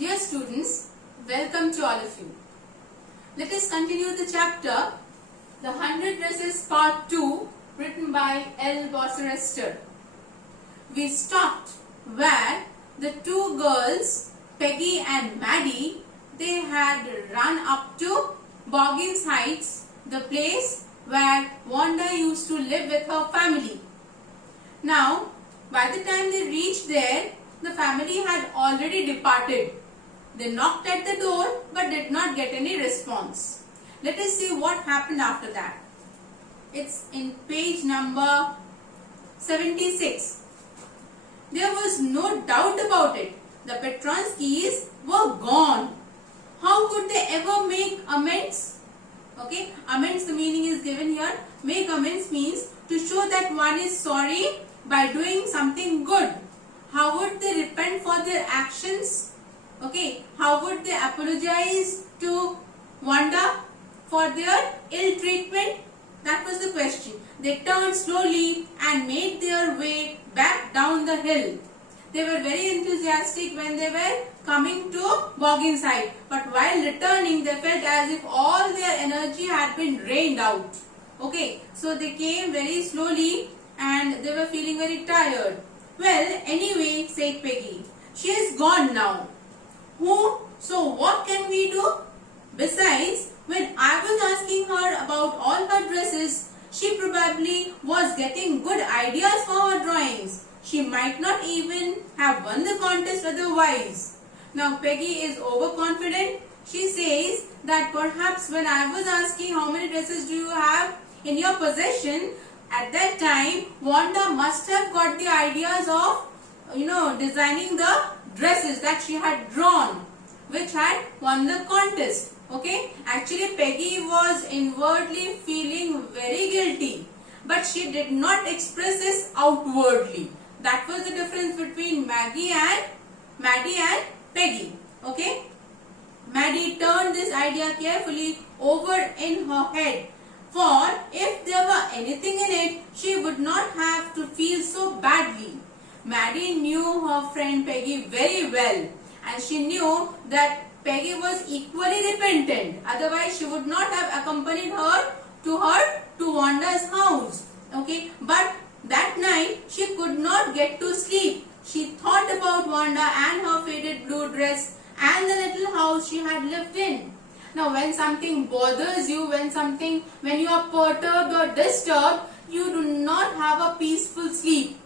Dear students, welcome to all of you. Let us continue the chapter, The 100 Dresses Part 2, written by L. Bosser-Esther. We stopped where the two girls, Peggy and Maddie, they had run up to Boggins Heights, the place where Wanda used to live with her family. Now, by the time they reached there, the family had already departed. They knocked at the door but did not get any response. Let us see what happened after that. It's in page number 76. There was no doubt about it. The Petronskis were gone. How could they ever make amends? Okay, amends, the meaning is given here. Make amends means to show that one is sorry by doing something good. How would they repent for their actions? Okay, how would they apologize to Wanda for their ill treatment? That was the question. They turned slowly and made their way back down the hill. They were very enthusiastic when they were coming to Boggins Heights, but while returning they felt as if all their energy had been drained out. Okay, so they came very slowly and they were feeling very tired. Well, anyway, said Peggy, she is gone now. So what can we do? Besides, when I was asking her about all her dresses, she probably was getting good ideas for her drawings. She might not even have won the contest otherwise. Now Peggy is overconfident. She says that perhaps when I was asking how many dresses do you have in your possession, at that time Wanda must have got the ideas of designing the dresses that she had drawn, which had won the contest. Okay, actually Peggy was inwardly feeling very guilty, but she did not express this outwardly. That was the difference between Maddie and Peggy. Okay, Maddie turned this idea carefully over in her head, for if there were anything in it, she would not have to feel so badly. Maddie knew her friend Peggy very well, and she knew that Peggy was equally repentant. Otherwise, she would not have accompanied her to Wanda's house. Okay, but that night she could not get to sleep. She thought about Wanda and her faded blue dress and the little house she had lived in. Now, when something bothers you, when you are perturbed or disturbed, you do not have a peaceful sleep.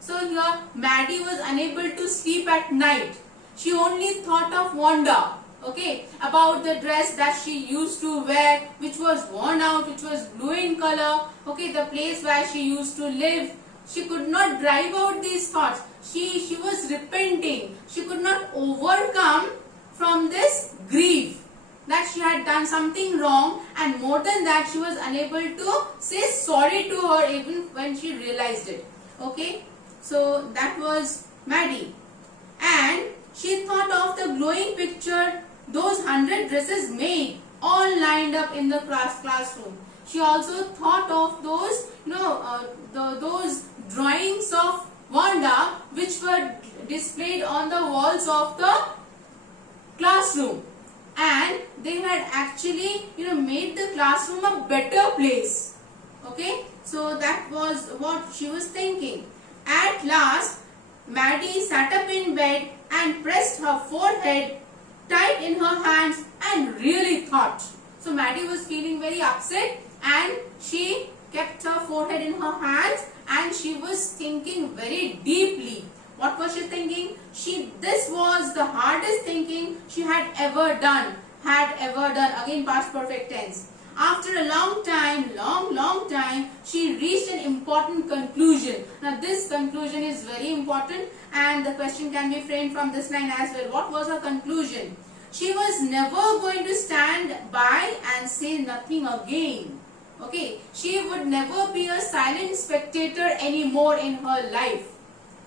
So here Maddie was unable to sleep at night. She only thought of Wanda, okay, about the dress that she used to wear, which was worn out, which was blue in color, okay, the place where she used to live. She could not drive out these thoughts. She was repenting. She could not overcome from this grief that she had done something wrong, and more than that, she was unable to say sorry to her even when she realized it. Okay, so that was Maddie, and she thought of the glowing picture those 100 dresses made, all lined up in the classroom. She also thought of those, those drawings of Wanda which were displayed on the walls of the classroom, and they had actually, made the classroom a better place. Okay, so that was what she was thinking. At last, Maddie sat up in bed and pressed her forehead tight in her hands and really thought. So Maddie was feeling very upset and she kept her forehead in her hands and she was thinking very deeply. What was she thinking? This was the hardest thinking she had ever done. Again past perfect tense. After a long time, she reached an important conclusion. Now this conclusion is very important and the question can be framed from this line as well. What was her conclusion? She was never going to stand by and say nothing again. Okay, she would never be a silent spectator anymore in her life.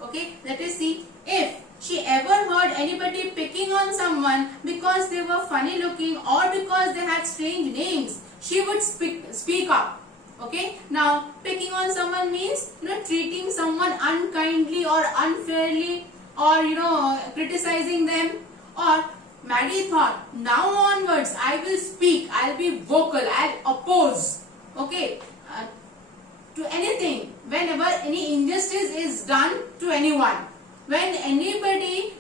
Okay, let us see. If she ever heard anybody picking on someone because they were funny looking or because they had strange names, she would speak up. Okay, now picking on someone means treating someone unkindly or unfairly, or criticizing them, Or Maddie thought, now onwards I will speak, I'll be vocal, I'll oppose, okay, to anything, whenever any injustice is done to anyone. When anybody,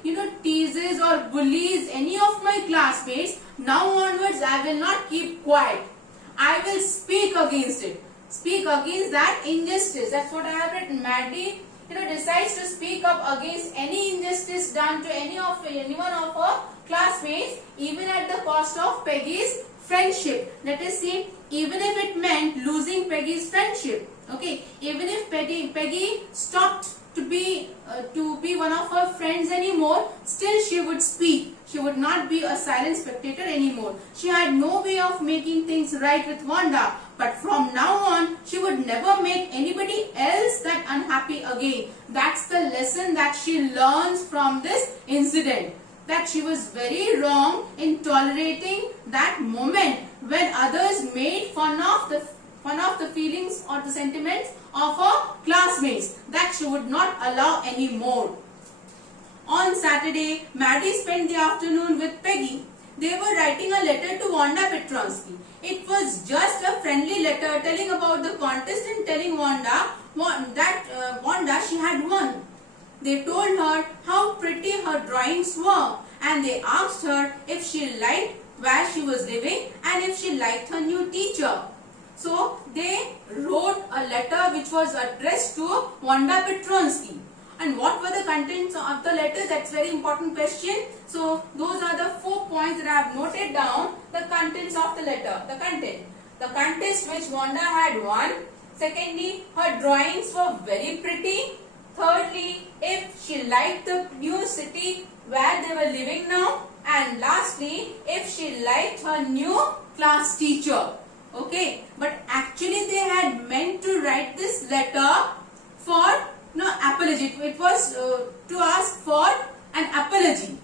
teases or bullies any of my classmates, now onwards I will not keep quiet. I will speak against it. Speak against that injustice. That's what I have written. Maddie, decides to speak up against any injustice done to anyone of her classmates, even at the cost of Peggy's friendship. Let us see, even if it meant losing Peggy's friendship. Okay, even if Peggy stopped to be one of her friends anymore, still she would speak. She would not be a silent spectator anymore. She had no way of making things right with Wanda, but from now on, she would never make anybody else that unhappy again. That's the lesson that she learns from this incident. That she was very wrong in tolerating that moment when others made fun of the feelings or the sentiments of her classmates. That she would not allow anymore. On Saturday, Maddie spent the afternoon with Peggy. They were writing a letter to Wanda Petronsky. It was just a friendly letter telling about the contest and telling Wanda that Wanda she had won. They told her how pretty her drawings were, and they asked her if she liked where she was living and if she liked her new teacher. So they wrote a letter which was addressed to Wanda Petronsky. And what were the contents of the letter? That's a very important question. So those are the 4 points that I have noted down. The contents of the letter. The content. The contest which Wanda had won. Secondly, her drawings were very pretty. Thirdly, if she liked the new city where they were living now. And lastly, if she liked her new class teacher. Okay. But actually they had meant to write this letter for apology. It was to ask for an apology,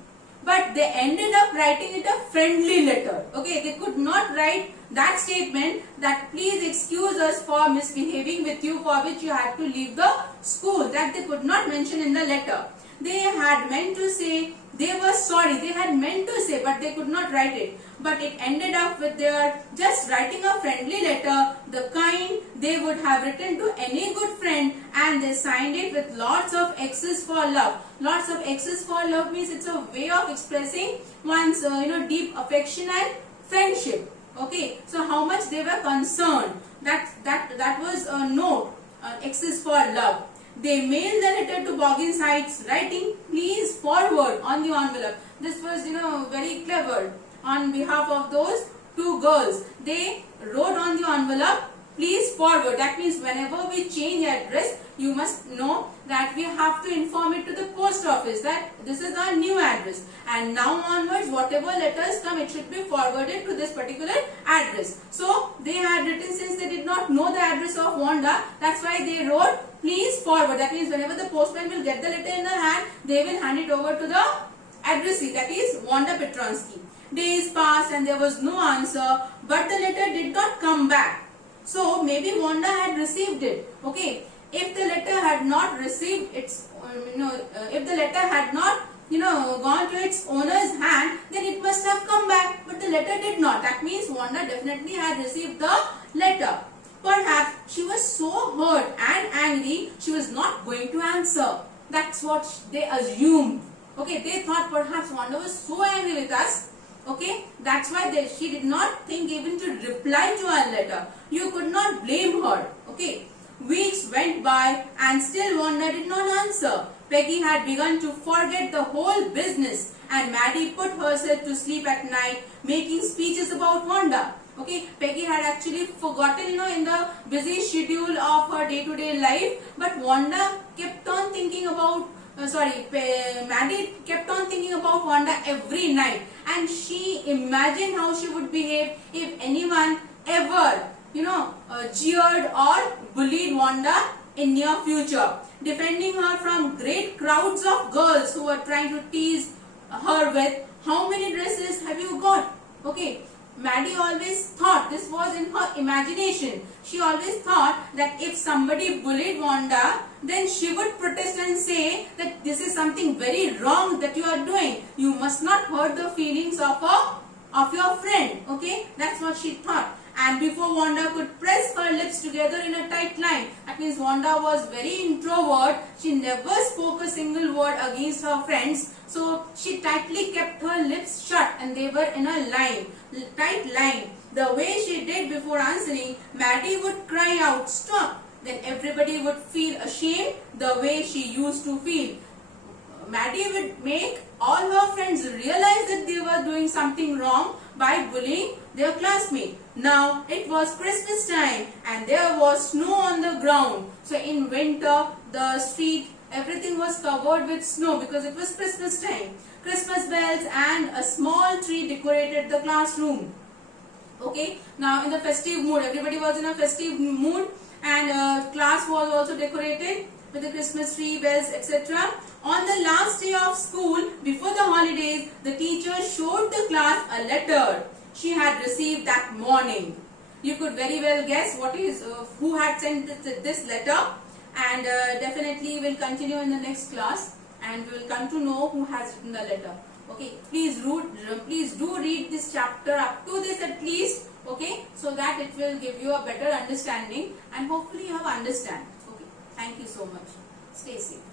but they ended up writing it a friendly letter. Okay, they could not write that statement that please excuse us for misbehaving with you, for which you had to leave the school. That they could not mention in the letter. They had meant to say they were sorry. They had meant to say, but they could not write it. But it ended up with their just writing a friendly letter, the kind they would have written to any good friend, and they signed it with lots of X's for love. Lots of X's for love means it's a way of expressing one's deep affection and friendship. Okay, so how much they were concerned. That was a note. X's for love. They mailed the letter to Boggins Heights, writing please forward on the envelope. This was very clever on behalf of those two girls. They wrote on the envelope please forward. That means whenever we change address, you must know that we have to inform it to the post office that this is our new address, and now onwards whatever letters come, it should be forwarded to this particular address. So they had written, since they did not know the address of Wanda, that's why they wrote please forward. That means whenever the postman will get the letter in the hand, they will hand it over to the addressee, that is Wanda Petronsky. Days passed and there was no answer, but the letter did not come back. So maybe Wanda had received it. Okay, if the letter had not received its, if the letter had not, gone to its owner's hand, then it must have come back. But the letter did not. That means Wanda definitely had received the letter. Perhaps she was so hurt and angry, she was not going to answer. That's what they assumed. Okay, they thought perhaps Wanda was so angry with us. Okay, that's why she did not think even to reply to our letter. You could not blame her. Okay, weeks went by and still Wanda did not answer. Peggy had begun to forget the whole business, and Maddie put herself to sleep at night making speeches about Wanda. Okay, Peggy had actually forgotten, in the busy schedule of her day-to-day life, but Wanda kept on thinking about Maddie kept on thinking about Wanda every night, and she imagined how she would behave if anyone ever, jeered or bullied Wanda in near future, defending her from great crowds of girls who were trying to tease her with, how many dresses have you got? Okay, Maddie always thought, this was in her imagination, she always thought that if somebody bullied Wanda, then she would protest and say that this is something very wrong that you are doing. You must not hurt the feelings of your friend. Okay, that's what she thought. And before Wanda could press her lips together in a tight line, that means Wanda was very introvert. She never spoke a single word against her friends. So she tightly kept her lips shut and they were in a line, tight line. The way she did before answering, Maddie would cry out, "Stop!" Then everybody would feel ashamed the way she used to feel. Maddie would make all her friends realize that they were doing something wrong by bullying their classmate. Now it was Christmas time and there was snow on the ground. So in winter, the street, everything was covered with snow because it was Christmas time. Christmas bells and a small tree decorated the classroom. Okay, now in the festive mood, everybody was in a festive mood, and class was also decorated with the Christmas tree, bells, etc. On the last day of school, before the holidays, the teacher showed the class a letter she had received that morning. You could very well guess who had sent this letter, and definitely we'll continue in the next class and we will come to know who has written the letter. Okay, please do read this chapter up to this at least, okay, so that it will give you a better understanding and hopefully you have understand. Okay, thank you so much. Stay safe.